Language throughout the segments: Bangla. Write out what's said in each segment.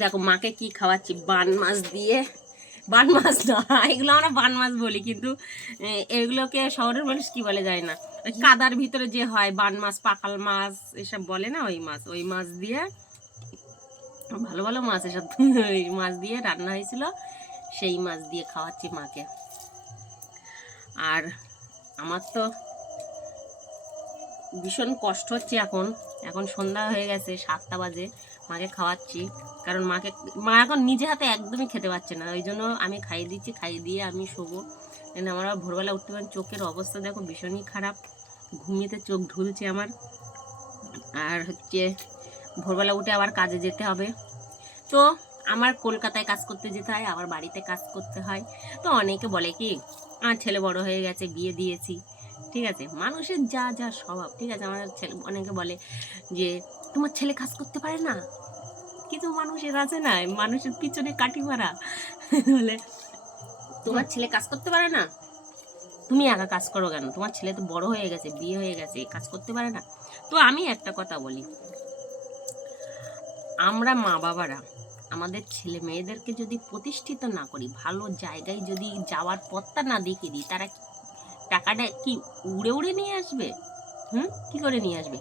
দেখো মাকে কি খাওয়াচ্ছি, বান মাছ দিয়ে, বান মাছ না এগুলো আমরা বান মাছ বলি, কিন্তু এগুলোকে শহরের মানুষ কি বলে যায় না, ওই কাদার ভিতরে যে হয় বান মাছ, পাকাল মাছ এসব বলে না, ওই মাছ দিয়ে, ভালো ভালো মাছ এসব ওই মাছ দিয়ে রান্না হয়েছিল, সেই মাছ দিয়ে খাওয়াচ্ছি মাকে। আর আমার তো ভীষণ কষ্ট হচ্ছে এখন সন্ধ্যা হয়ে গেছে, 7টা বাজে, মাকে খাওয়াচ্ছি, কারণ মা এখন নিজে হাতে একদমই খেতে পারছে না, ওই জন্য আমি খাইয়ে দিচ্ছি, খাইয়ে দিয়ে আমি শোবো। আমার ভোরবেলা উঠতে পারেন, চোখের অবস্থা দেখো ভীষণই খারাপ, ঘুমিয়েতে চোখ ঢুলছে আমার। আর হচ্ছে ভোরবেলা উঠে আবার কাজে যেতে হবে, তো আমার কলকাতায় কাজ করতে যেতে হয়, আবার বাড়িতে কাজ করতে হয়। তো অনেকে বলে কি আমার ছেলে বড় হয়ে গেছে, বিয়ে দিয়েছি, ঠিক আছে, মানুষের যা যা স্বভাব, ঠিক আছে। আমার ছেলে, অনেকে বলে যে তোমার ছেলে কাজ করতে পারে না, কিছু মানুষের আছে না, মানুষের পিছনে কাঠি মারা বলে তোমার ছেলে কাজ করতে পারে না, তুমি একা কাজ করো কেন, তোমার ছেলে তো বড় হয়ে গেছে, বিয়ে হয়ে গেছে, কাজ করতে পারে না। তো আমি একটা কথা বলি, আমরা মা বাবারা আমাদের ছেলে মেয়েদেরকে যদি প্রতিষ্ঠিত না করি, ভালো জায়গায় যদি যাওয়ার পথটা না দেখিয়ে দিই, তারা টাকাটা কি উড়ে উড়ে নিয়ে আসবে? কি করে নিয়ে আসবে?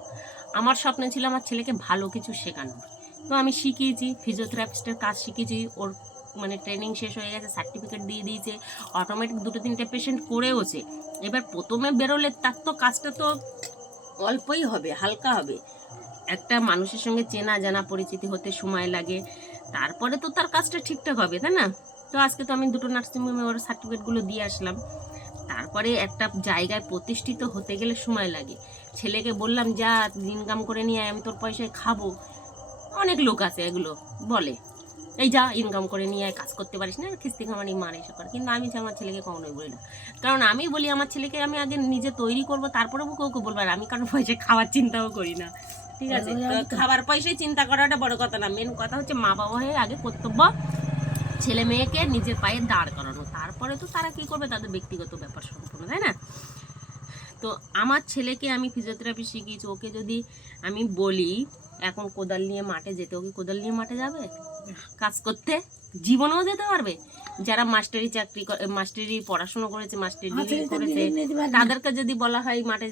আমার স্বপ্ন ছিল আমার ছেলেকে ভালো কিছু শেখানো, তো আমি শিখিয়েছি, ফিজিওথেরাপিস্টের কাজ শিখেছি, ওর মানে ট্রেনিং শেষ হয়ে গেছে, সার্টিফিকেট দিয়ে দিয়েছে, অটোমেটিক 2-3টে পেশেন্ট করেওছে। এবার প্রথমে বেরোলে তার তো কাজটা তো অল্পই হবে, হালকা হবে, একটা মানুষের সঙ্গে চেনা জানা পরিচিতি হতে সময় লাগে, তারপরে তো তার কাজটা ঠিকঠাক হবে, তাই না? তো আজকে তো আমি 2টো নার্সিংহোমে ওর সার্টিফিকেটগুলো দিয়ে আসলাম, তারপরে একটা জায়গায় প্রতিষ্ঠিত হতে গেলে সময় লাগে। ছেলেকে বললাম যা ইনকাম করে নিয়ে আমি তোর পয়সায় খাবো, অনেক লোক আছে এগুলো বলে, এই যা ইনকাম করে নিয়ে কাজ করতে পারিস না, খিস্তি খামারি মারে এসব করে, কিন্তু আমি আমার ছেলেকে কখনোই বলি না, কারণ আমি বলি আমার ছেলেকে আমি আগে নিজে তৈরি করবো, তারপরে ওকে বলবো, আর আমি কারোর পয়সায় খাওয়ার চিন্তাও করি না, ঠিক আছে। খাবার পয়সায় চিন্তা করাটা বড় কথা না, মেন কথা হচ্ছে মা বাবা হয়ে আগে কর্তব্য ছেলে মেয়েকে নিজের পায়ে দাঁড় করানো, তারপরে তো তারা কি করবে তাদের ব্যক্তিগত ব্যাপার সম্পূর্ণ, তাই না? তো আমার ছেলেকে আমি ফিজিওথেরাপি শিখিয়েছি, ওকে যদি আমি বলি এখন কোদাল নিয়ে মাঠে যেতে, ওকে কোদাল নিয়ে মাঠে যাবে কাজ করতে? জীবনেও যেতে পারবে? যারা মাস্টারি চাকরি, মাস্টারি পড়াশোনা করেছে, মাস্টারি ডিগ্রি করেছে, তাদেরকে যদি বলা হয় মাঠে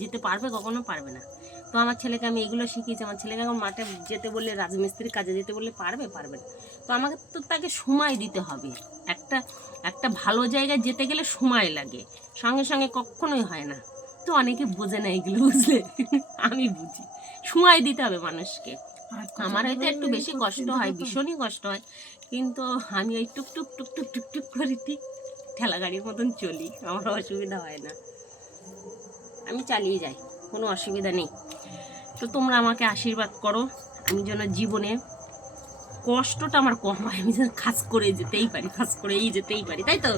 যেতে পারবে? কখনো পারবে না। তো আমার ছেলেকে আমি এগুলো শিখিয়েছি, আমার ছেলেকে এখন মাঠে যেতে বললে, রাজমিস্ত্রির কাজে যেতে বললে পারবে না। তো আমাকে তো তাকে সময় দিতে হবে, একটা ভালো জায়গায় যেতে গেলে সময় লাগে, সঙ্গে সঙ্গে কখনোই হয় না। তো অনেকে বোঝে না এগুলো, বুঝলে? আমি বুঝি, সময় দিতে হবে মানুষকে। আমার হয়তো একটু বেশি কষ্ট হয়, ভীষণই কষ্ট হয়, কিন্তু আমি ওই টুকটুক টুকটুক টুকটুক করে ঠিক ঠেলা গাড়ির মতন চলি, আমার অসুবিধা হয় না, আমি চালিয়ে যাই, কোনো অসুবিধা নেই। তো তোমরা আমাকে আশীর্বাদ করো, আমি যেন জীবনে কষ্টটা আমার কম হয়, আমি যেন কাজ করে যেতেই পারি, তাই তো?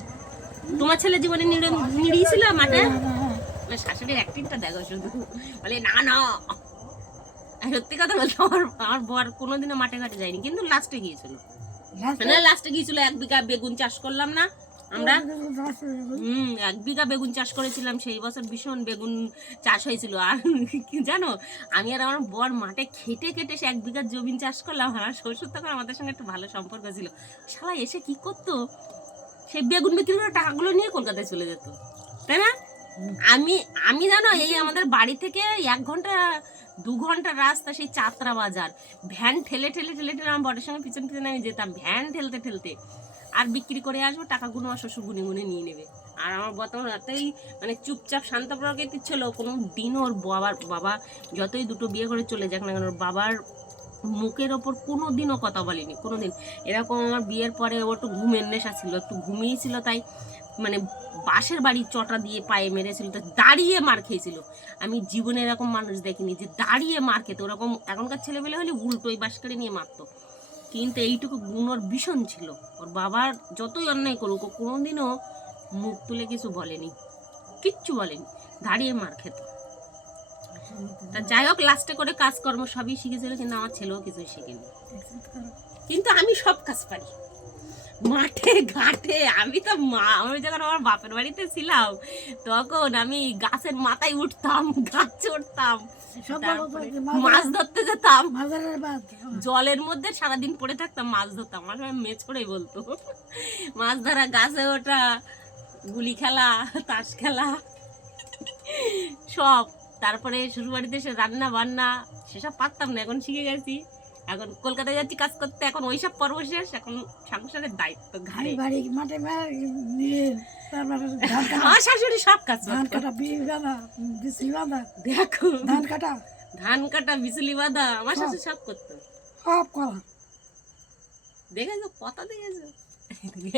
তোমার ছেলে জীবনে নিড়িয়েছিল মাঠে? শাশুড়ির অ্যাক্টিংটা দেখো শুধু, বলে না না, সত্যি কথা বলতো আমার বর কোনোদিনও মাঠে ঘাটে যায়নি, কিন্তু লাস্টে গিয়েছিল 1 বিঘা বেগুন চাষ করলাম না আমরা, 1 বিঘা বেগুন চাষ করেছিলাম, সেই বছর ভীষণ বেগুন চাষ হয়েছিল। আর জানো, আমি আর আমার বর মাঠে খেটে সে 1 বিঘা জমি চাষ করলাম। আমার শ্বশুর তখন আমাদের সঙ্গে একটু ভালো সম্পর্ক ছিল, শালা এসে কি করতো, সেই বেগুন বিক্রি করে টাকাগুলো নিয়ে কলকাতায় চলে যেত, তাই না? আমি জানো, এই আমাদের বাড়ি থেকে 1-2 ঘন্টা রাস্তা, সেই চাতরা বাজার, ভ্যান ঠেলে আমার বরের সঙ্গে পিছন আমি যেতাম, ভ্যান ঠেলতে আর বিক্রি করে আসবো, টাকাগুলো আমার শ্বশুর গুনে নিয়ে নেবে। আর আমার বর্তমান রাতেই মানে চুপচাপ শান্ত প্রকৃতির ছিল, কোনো দিন ওর বাবা যতই 2টো বিয়ে করে চলে যাক না কেন, ওর বাবার মুখের ওপর কোনো দিনও কথা বলেনি, কোনো দিন। এরকম আমার বিয়ের পরে ও একটু ঘুমের নেশা ছিল, একটু ঘুমিয়েছিল, তাই মানে বাঁশের বাড়ির চটা দিয়ে পায়ে মেরেছিল, তো দাঁড়িয়ে মার খেয়েছিল। আমি জীবনে এরকম মানুষ দেখিনি যে দাঁড়িয়ে মার খেতে, ওরকম এখনকার ছেলেমেলে হলে উল্টোই বাঁশ করে নিয়ে মারতো, কিন্তু এইটুকু গুণ ওর ভীষণ ছিল। ওর বাবার যতই অন্যায় করুক, ও কোনোদিনও মুখ তুলে কিছু বলেনি, কিচ্ছু বলেনি, দাঁড়িয়ে মার খেত। তা যাই হোক, লাস্টে করে কাজকর্ম সবই শিখেছিল, কিন্তু আমার ছেলেও কিছুই শিখেনি, কিন্তু আমি সব কাজ পারি, মাঠে ঘাটে। আমি যখন আমার বাপের বাড়িতে ছিলাম, তখন আমি গাছের মাথায় উঠতাম, গাছ চড়তাম, মাছ ধরতে হতাম, মাজারের বাদ জলের মধ্যে সারাদিন পড়ে থাকতাম, মাছ ধরতাম। আমার সবাই মেচ করেই বলতো, মাছ ধরা, গাছে ওঠা, গুলি খেলা, তাস খেলা, সব। তারপরে শ্বশুরবাড়িতে এসে রান্না বান্না সেসব পারতাম না, এখন শিখে গেছি। এখন কলকাতায় যাচ্ছি কাজ করতে, এখন ওইসব পর্ব শেষ, এখন সংসারের দায়িত্ব ঘাড়ে। বাড়ি মাঠে নিয়ে তারপরে ধান কাটা, আমার শাশুড়ি সব কাজ ধান করতো। কাটা, বিচলি বাঁধা, দেখো, ধান কাটা, ধান কাটা, বিচুলি বাঁধা, আমার শাশুড়ি সব করতো। সব করা। দেখেছো কথা, দেখেছো?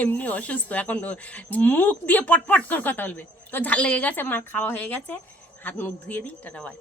এমনি অসুস্থ, এখন তো মুখ দিয়ে পটপট করে কথা বলবে। তো ঝাল লেগে গেছে, মার খাওয়া হয়ে গেছে, হাত মুখ ধুয়ে দিই, টাটা বাই।